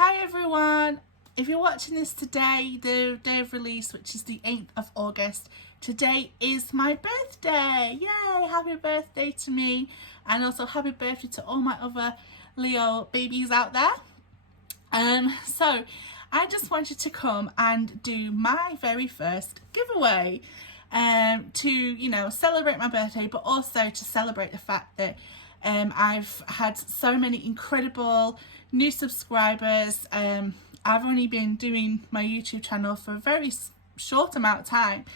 Hi everyone! If you're watching this today, the day of release, which is the 8th of August, today is my birthday! Yay! Happy birthday to me, and also happy birthday to all my other Leo babies out there. So I just wanted to come and do my very first giveaway to, celebrate my birthday, but also to celebrate the fact that I've had so many incredible new subscribers. I've only been doing my YouTube channel for a very short amount of time,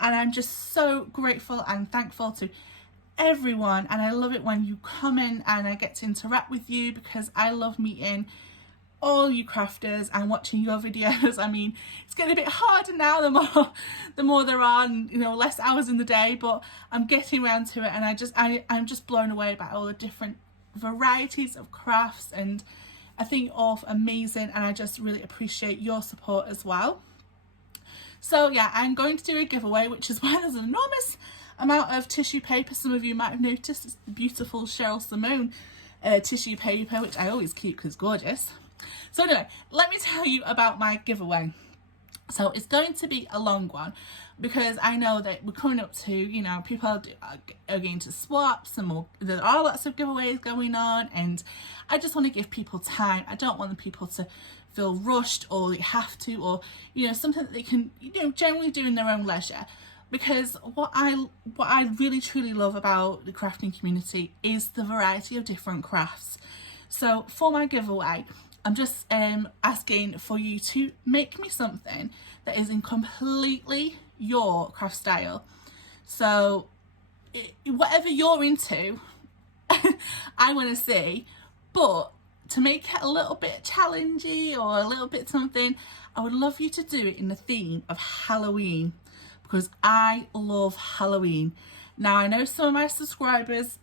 and I'm just so grateful and thankful to everyone, and I love it when you come in and I get to interact with you, because I love meeting all you crafters and watching your videos. I mean, it's getting a bit harder now the more there are, and less hours in the day, but I'm getting around to it, and I'm just blown away by all the different varieties of crafts, and I think all amazing, and I just really appreciate your support as well. So yeah, I'm going to do a giveaway, which is why there's an enormous amount of tissue paper. Some of you might have noticed it's the beautiful Cheryl Simone tissue paper, which I always keep because it's gorgeous. So anyway, let me tell you about my giveaway. So it's going to be a long one, because I know that we're coming up to, people are going to swaps, and more, there are lots of giveaways going on, and I just want to give people time. I don't want the people to feel rushed, or they have to, or something that they can generally do in their own leisure. Because what I really truly love about the crafting community is the variety of different crafts. So for my giveaway, I'm just asking for you to make me something that is in completely your craft style. So whatever you're into, I want to see, but to make it a little bit challenging or a little bit something, I would love you to do it in the theme of Halloween, because I love Halloween. Now, I know some of my subscribers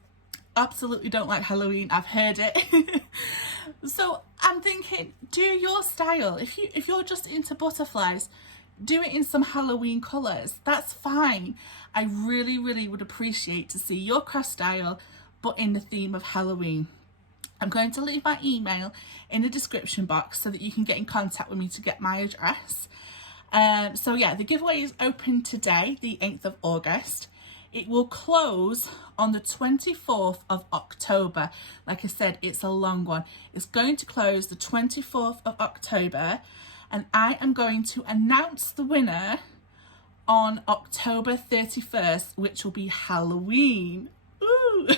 absolutely don't like Halloween. I've heard it. So I'm thinking, do your style. If you're just into butterflies, do it in some Halloween colours. That's fine. I really would appreciate to see your craft style, but in the theme of Halloween. I'm going to leave my email in the description box so that you can get in contact with me to get my address. So yeah, the giveaway is open today, the 8th of August. It will close on the 24th of October. Like I said, it's a long one. It's going to close the 24th of October, and I am going to announce the winner on October 31st, which will be Halloween. Ooh.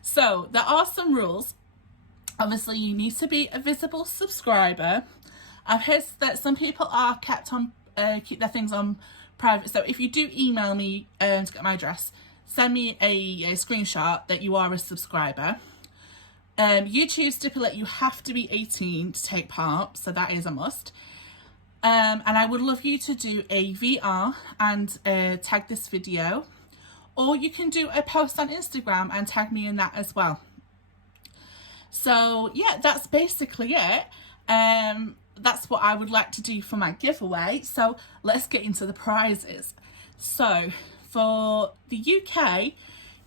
So there are some rules. Obviously, you need to be a visible subscriber. I've heard that some people are keep their things on private. So if you do email me to get my address, send me a screenshot that you are a subscriber. YouTube stipulate you have to be 18 to take part, so that is a must. And I would love you to do a VR and tag this video, or you can do a post on Instagram and tag me in that as well. So yeah, that's basically it. That's what I would like to do for my giveaway. So let's get into the prizes. So for the UK,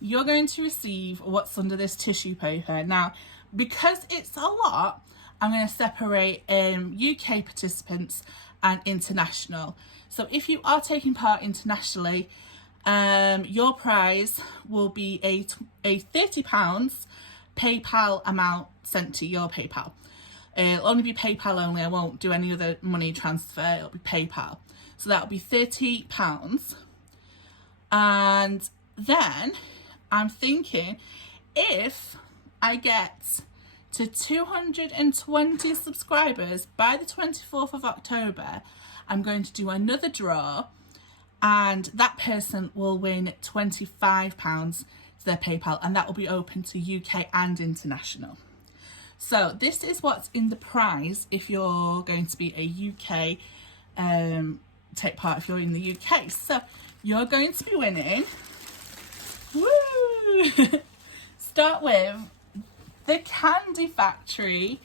you're going to receive what's under this tissue paper. Now, because it's a lot, I'm going to separate UK participants and international. So if you are taking part internationally, your prize will be a £30 PayPal amount sent to your PayPal. It'll only be PayPal only. I won't do any other money transfer. It'll be PayPal. So that'll be £30. And then I'm thinking, if I get to 220 subscribers by the 24th of October, I'm going to do another draw, and that person will win £25 to their PayPal, and that will be open to UK and international. So this is what's in the prize if you're going to be a UK, take part if you're in the UK. So you're going to be winning, woo! Start with the Candy Factory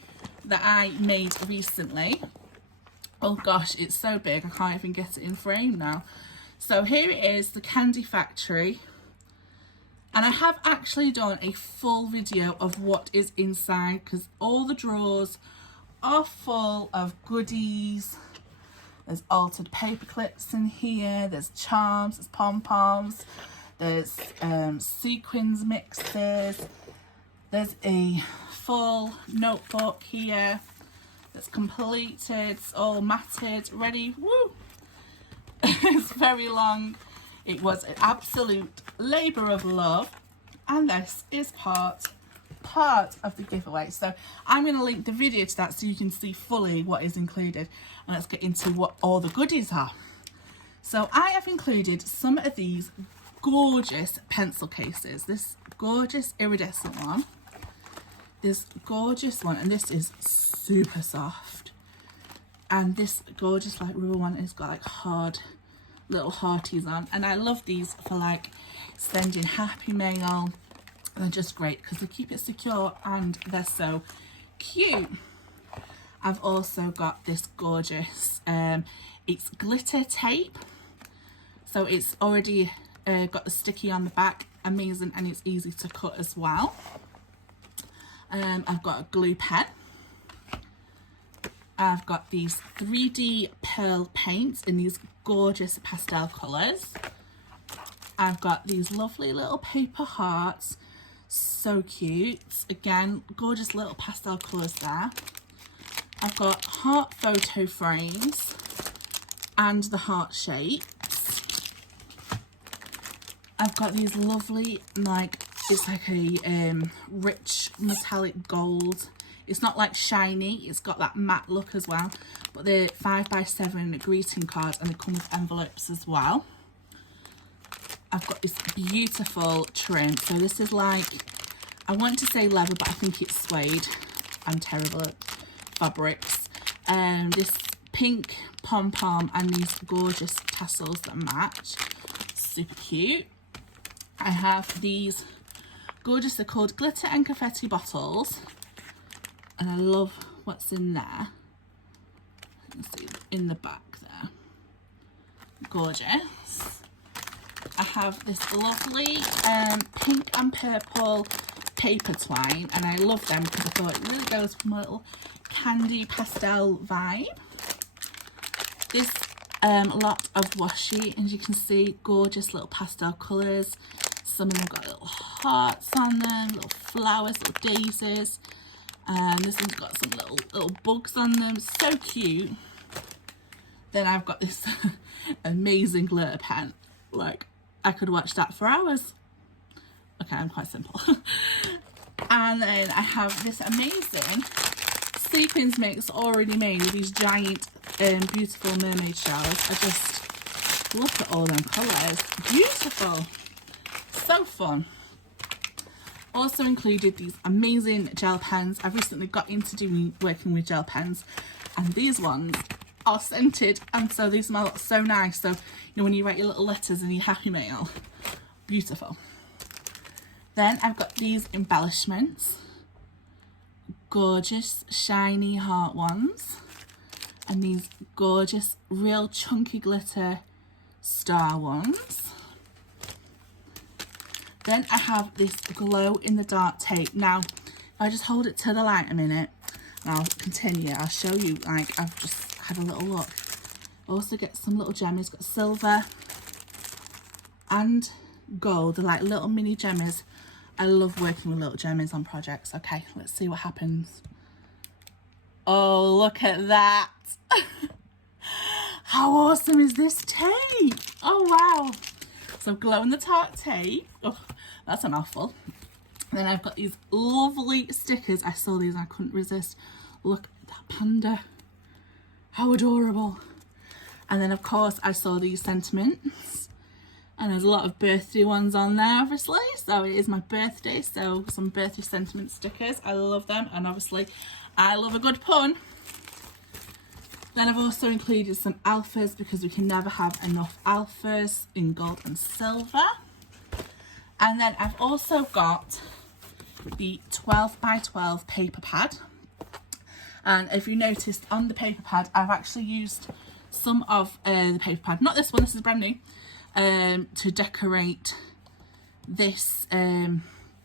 that I made recently. Oh gosh, it's so big, I can't even get it in frame now. So here it is, the Candy Factory. And I have actually done a full video of what is inside, because all the drawers are full of goodies. There's altered paper clips in here, there's charms, there's pom-poms, there's sequins mixes, there's a full notebook here that's completed, it's all matted, ready, woo! It's very long. It was an absolute labour of love, and this is part of the giveaway. So I'm going to link the video to that so you can see fully what is included, and let's get into what all the goodies are. So I have included some of these gorgeous pencil cases, this gorgeous iridescent one, this gorgeous one, and this is super soft, and this gorgeous like rubber one has got like hard little hearties on, and I love these for like sending happy mail. They're just great because they keep it secure and they're so cute. I've also got this gorgeous it's glitter tape, so it's already got the sticky on the back, amazing, and it's easy to cut as well. I've got a glue pen. I've got these 3D pearl paints in these gorgeous pastel colours. I've got these lovely little paper hearts, so cute, again gorgeous little pastel colours there. I've got heart photo frames and the heart shapes. I've got these lovely, like, it's like a rich metallic gold. It's not like shiny, it's got that matte look as well, but they're 5x7 greeting cards, and they come with envelopes as well. I've got this beautiful trim, so this is like, I want to say leather, but I think it's suede. I'm terrible at fabrics. This pink pom-pom and these gorgeous tassels that match, super cute. I have these gorgeous, they're called glitter and confetti bottles, and I love what's in there. Let's see, in the back there, gorgeous. I have this lovely pink and purple paper twine, and I love them because I thought it really goes with my little candy pastel vibe. This lot of washi, as you can see, gorgeous little pastel colours. Some of them got little hearts on them, little flowers, little daisies. This one's got some little bugs on them, so cute. Then I've got this amazing glitter pen. Like, I could watch that for hours. Okay, I'm quite simple. And then I have this amazing sequins mix already made with these giant beautiful mermaid shells. I just look at all them colours. Beautiful. So fun. Also included these amazing gel pens. I've recently got into working with gel pens, and these ones are scented, and so they smell so nice. So, you know, when you write your little letters in your happy mail, beautiful. Then I've got these embellishments, gorgeous shiny heart ones, and these gorgeous real chunky glitter star ones. Then I have this glow in the dark tape. Now, if I just hold it to the light a minute, and I'll continue, I'll show you, like, I've just had a little look. Also get some little gemmies, got silver and gold. They're like little mini gemmies. I love working with little gemmies on projects. Okay, let's see what happens. Oh, look at that. How awesome is this tape? Oh, wow. So glow in the dark tape. Oh, that's a mouthful. Then I've got these lovely stickers. I saw these and I couldn't resist. Look at that panda. How adorable. And then of course I saw these sentiments. And there's a lot of birthday ones on there, obviously. So it is my birthday, so some birthday sentiment stickers. I love them, and obviously I love a good pun. Then I've also included some alphas, because we can never have enough alphas in gold and silver. And then I've also got the 12x12 paper pad. And if you noticed on the paper pad, I've actually used some of the paper pad, not this one, this is brand new, to decorate this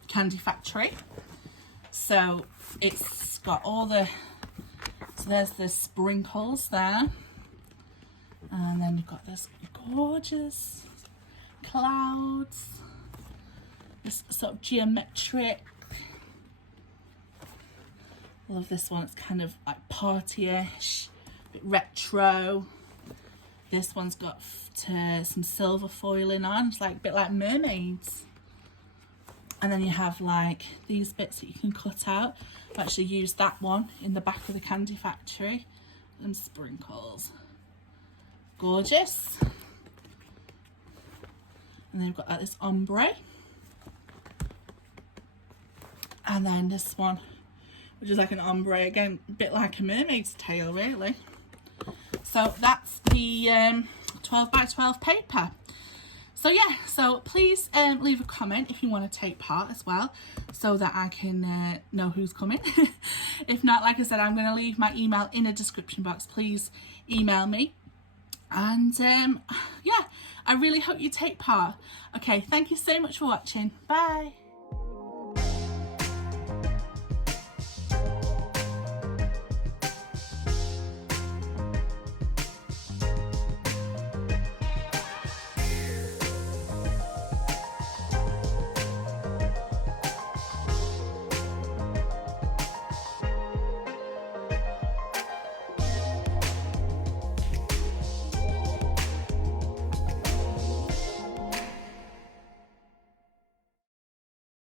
candy factory. So it's got all the So there's the sprinkles there. And then you've got this gorgeous clouds. This sort of geometric. Love this one. It's kind of like party-ish, a bit retro. This one's got some silver foiling on. It's like a bit like mermaids. And then you have like these bits that you can cut out. I've actually used that one in the back of the candy factory. And sprinkles. Gorgeous. And then you've got like this ombre. And then this one, which is like an ombre, again, a bit like a mermaid's tail, really. So that's the 12 by 12 paper. So yeah, so please leave a comment if you want to take part as well, so that I can know who's coming. If not, like I said, I'm going to leave my email in a description box. Please email me. And yeah, I really hope you take part. Okay, thank you so much for watching. Bye.